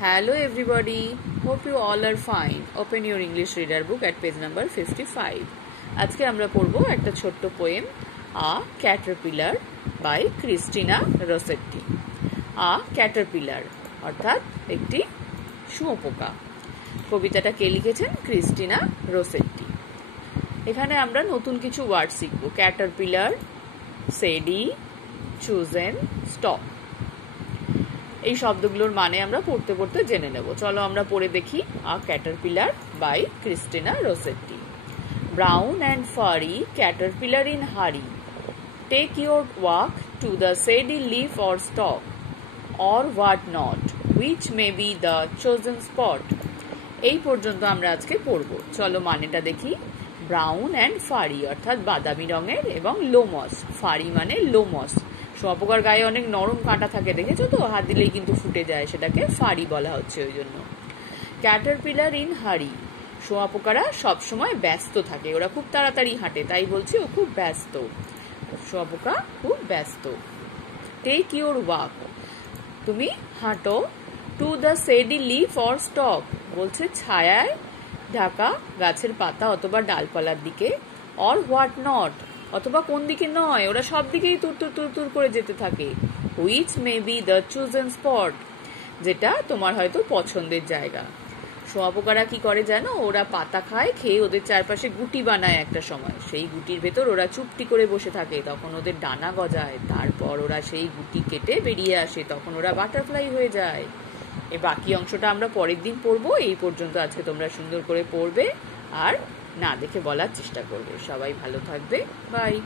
Hello everybody, hope you all are fine. Open your English reader book at page number 55. আজকে আমরা পড়বো একটা ছোট্ট poem A Caterpillar by Christina Rossetti. A Caterpillar অর্থাৎ একটি শুঁয়োপোকা। কবিতাটা কে লিখেছেন? ক্রিস্টিনা রোসেট্টি। এখানে আমরা নতুন কিছু ওয়ার্ড শিখব। Caterpillar, সেডি, chosen, stop. এই শব্দগুলোর মানে আমরা পড়তে পড়তে জেনে নেব। চলো আমরা পড়ে দেখি। A caterpillar by Christina Rossetti. Brown and furry caterpillar in hurry, take your walk to the shady leaf or stalk or what not, which may be the chosen spot. এই পর্যন্ত আমরা আজকে পড়ব। চলো মানেটা দেখি। ব্রাউন অ্যান্ড ফারি অর্থাৎ বাদামি রঙের এবং লোমস। ফারি মানে লোমস। শুঁয়োপোকার গায়ে অনেক নরম কাঁটা থাকে, দেখেছো তো? হাত দিলেই কিন্তু ফুটে যায়, সেটাকে ফারি বলা হচ্ছে ওই জন্য। ক্যাটারপিলার ইন হারি, শুঁয়োপোকারা সবসময় ব্যস্ত থাকে, ওরা খুব তাড়াতাড়ি হাঁটে, তাই বলছি ও খুব ব্যস্ত। শুঁয়োপোকা খুব ব্যস্ত। টেক ইউর ওয়াক, তুমি হাঁটো। Two the shady leaf or stock, বলছে ছায়ায় ঢাকা গাছের পাতা অথবা ডালপালার দিকে। অর হোয়াট নট, অথবা কোন দিকে নয়, ওরা সব দিকেই তুর করে যেতে থাকে। Which may be the chosen spot, যেটা তোমার হয়তো পছন্দের জায়গা। শুঁয়োপোকারা কি করে জানো? ওরা পাতা খায়, খেয়ে ওদের চারপাশে গুটি বানায় একটা সময়। সেই গুটির ভেতর ওরা চুপটি করে বসে থাকে, তখন ওদের ডানা গজায়, তারপর ওরা সেই গুটি কেটে বেরিয়ে আসে, তখন ওরা বাটারফ্লাই হয়ে যায়। এই বাকি অংশটা আমরা পরের দিন পড়বো। এই পর্যন্ত আজকে তোমরা সুন্দর করে পড়বে আর না দেখে বলার চেষ্টা করবে। সবাই ভালো থাকবে, বাই।